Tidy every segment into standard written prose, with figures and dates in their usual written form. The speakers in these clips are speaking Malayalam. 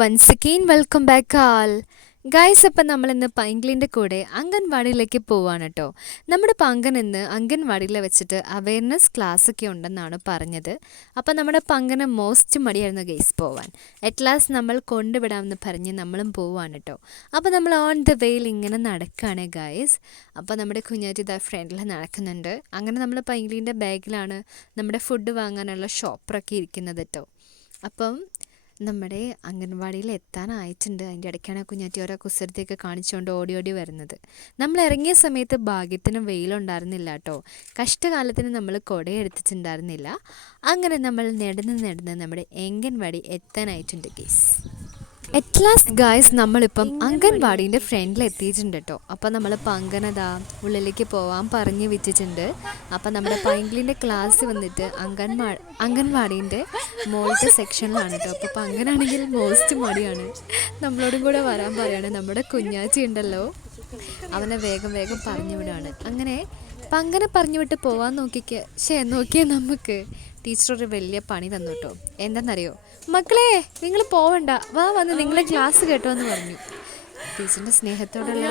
Once again welcome back all guys. അപ്പം നമ്മളിന്ന് പൈങ്കിളിൻ്റെ കൂടെ അംഗൻവാടിയിലേക്ക് പോവാണ് കേട്ടോ. നമ്മുടെ പങ്കൻ ഇന്ന് അംഗൻവാടിയിൽ വെച്ചിട്ട് അവയർനെസ് ക്ലാസ് ഒക്കെ ഉണ്ടെന്നാണ് പറഞ്ഞത്. അപ്പം നമ്മുടെ പങ്കന് മോസ്റ്റ് മടിയായിരുന്നു ഗൈസ് പോവാൻ. അറ്റ് ലാസ്റ്റ് നമ്മൾ കൊണ്ടുവിടാമെന്ന് പറഞ്ഞ് നമ്മളും പോവാണ് കേട്ടോ. അപ്പോൾ നമ്മൾ ഓൺ ദ വേയിൽ ഇങ്ങനെ നടക്കുകയാണ് ഗൈസ്. അപ്പോൾ നമ്മുടെ കുഞ്ഞാറ്റി ഇതാ ഫ്രണ്ടിൽ നടക്കുന്നുണ്ട്. അങ്ങനെ നമ്മൾ പൈങ്കിളിൻ്റെ ബാഗിലാണ് നമ്മുടെ ഫുഡ് വാങ്ങാനുള്ള ഷോപ്പറൊക്കെ ഇരിക്കുന്നത് കേട്ടോ. അപ്പം നമ്മുടെ അംഗൻവാടിയിൽ എത്താനായിട്ടുണ്ട്. അതിൻ്റെ ഇടയ്ക്കാണ് കുഞ്ഞാറ്റി ഓരോ കുസൃതിയൊക്കെ കാണിച്ചുകൊണ്ട് ഓടി ഓടി വരുന്നത്. നമ്മൾ ഇറങ്ങിയ സമയത്ത് ഭാഗ്യത്തിന് വെയിലുണ്ടായിരുന്നില്ല കേട്ടോ. കഷ്ടകാലത്തിന് നമ്മൾ കുടയെടുത്തിട്ടുണ്ടായിരുന്നില്ല. അങ്ങനെ നമ്മൾ നടന്ന് നമ്മുടെ അംഗൻവാടി എത്താനായിട്ടുണ്ട് കേസ്. അറ്റ് ലാസ്റ്റ് ഗായ്സ് നമ്മളിപ്പം അംഗൻവാടീൻ്റെ ഫ്രണ്ടിൽ എത്തിയിട്ടുണ്ട് കേട്ടോ. അപ്പം നമ്മൾ പങ്കനതാ ഉള്ളിലേക്ക് പോകാൻ പറഞ്ഞ് വെച്ചിട്ടുണ്ട്. അപ്പം നമ്മുടെ പൈങ്കിളിൻ്റെ ക്ലാസ് വന്നിട്ട് അംഗൻവാടീൻ്റെ മോളത്തെ സെക്ഷനിലാണ് കേട്ടോ. അപ്പോൾ പങ്കനാണെങ്കിൽ മോസ്റ്റ് മടിയാണ്, നമ്മളോടും കൂടെ വരാൻ പറയാണ്. നമ്മുടെ കുഞ്ഞാച്ചി ഉണ്ടല്ലോ, അവനെ വേഗം വേഗം പറഞ്ഞു വിടാണ്. അങ്ങനെ പങ്കനെ പറഞ്ഞു വിട്ട് പോവാൻ നോക്കിയാൽ നമുക്ക് ടീച്ചർ ഒരു വലിയ പണി തന്നു കേട്ടോ. എന്താണെന്നറിയോ, മക്കളെ നിങ്ങൾ പോവണ്ട, വന്ന് നിങ്ങളെ ക്ലാസ് കേട്ടോ എന്ന് പറഞ്ഞു. ടീച്ചറിൻ്റെ സ്നേഹത്തോടുള്ള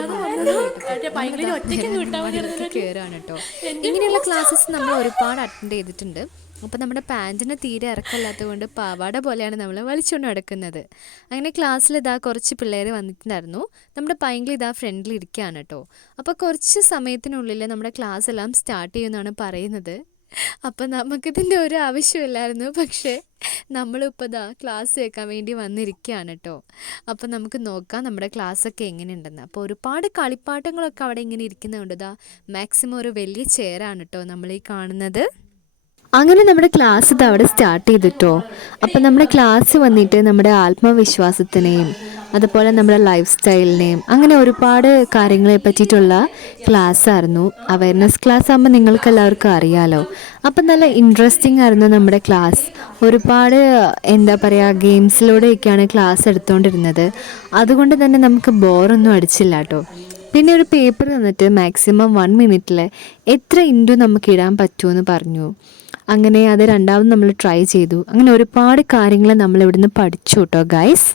കയറാണ് കേട്ടോ. ഇങ്ങനെയുള്ള ക്ലാസ്സസ് നമ്മൾ ഒരുപാട് അറ്റൻഡ് ചെയ്തിട്ടുണ്ട്. അപ്പോൾ നമ്മുടെ പാൻറ്റിന് തീരെ ഇറക്കമില്ലാത്തത് കൊണ്ട് പാവാട പോലെയാണ് നമ്മൾ വലിച്ചുകൊണ്ട് നടക്കുന്നത്. അങ്ങനെ ക്ലാസ്സിൽ ഇതാ കുറച്ച് പിള്ളേർ വന്നിട്ടുണ്ടായിരുന്നു. നമ്മുടെ പൈങ്കിൾ ഇതാ ഫ്രണ്ടിൽ ഇരിക്കുകയാണ് കേട്ടോ. അപ്പോൾ കുറച്ച് സമയത്തിനുള്ളിൽ നമ്മുടെ ക്ലാസ് എല്ലാം സ്റ്റാർട്ട് ചെയ്യുമെന്നാണ് പറയുന്നത്. അപ്പം നമുക്കിതിൻ്റെ ഒരു ആവശ്യമില്ലായിരുന്നു, പക്ഷേ നമ്മളിപ്പോൾ ഇതാ ക്ലാസ് കേൾക്കാൻ വേണ്ടി വന്നിരിക്കുകയാണ് കേട്ടോ. അപ്പം നമുക്ക് നോക്കാം നമ്മുടെ ക്ലാസ്സൊക്കെ എങ്ങനെയുണ്ടെന്ന്. അപ്പോൾ ഒരുപാട് കളിപ്പാട്ടങ്ങളൊക്കെ അവിടെ ഇങ്ങനെ ഇരിക്കുന്നതുകൊണ്ട് ഇതാ മാക്സിമം ഒരു വലിയ ചെയറാണ് കേട്ടോ നമ്മളീ കാണുന്നത്. അങ്ങനെ നമ്മുടെ ക്ലാസ് ഇത് അവിടെ സ്റ്റാർട്ട് ചെയ്തിട്ടോ. അപ്പം നമ്മുടെ ക്ലാസ് വന്നിട്ട് നമ്മുടെ ആത്മവിശ്വാസത്തിനെയും അതുപോലെ നമ്മുടെ ലൈഫ് സ്റ്റൈലിനെയും അങ്ങനെ ഒരുപാട് കാര്യങ്ങളെ പറ്റിയിട്ടുള്ള ക്ലാസ് ആയിരുന്നു. അവയർനെസ് ക്ലാസ് ആകുമ്പോൾ നിങ്ങൾക്ക് എല്ലാവർക്കും അറിയാമല്ലോ. അപ്പം നല്ല ഇൻട്രസ്റ്റിംഗ് ആയിരുന്നു നമ്മുടെ ക്ലാസ്. ഒരുപാട് എന്താ പറയുക, ഗെയിംസിലൂടെയൊക്കെയാണ് ക്ലാസ് എടുത്തുകൊണ്ടിരുന്നത്. അതുകൊണ്ട് തന്നെ നമുക്ക് ബോറൊന്നും അടിച്ചില്ല കേട്ടോ. പിന്നെ ഒരു പേപ്പർ തന്നിട്ട് മാക്സിമം 1 മിനിറ്റിൽ എത്ര ഇൻറ്റു നമുക്ക് ഇടാൻ പറ്റുമെന്ന് പറഞ്ഞു. അങ്ങനെ അത് രണ്ടാമത് നമ്മൾ ട്രൈ ചെയ്തു. അങ്ങനെ ഒരുപാട് കാര്യങ്ങൾ നമ്മൾ ഇവിടുന്ന് പഠിച്ചു കേട്ടോ ഗൈസ്.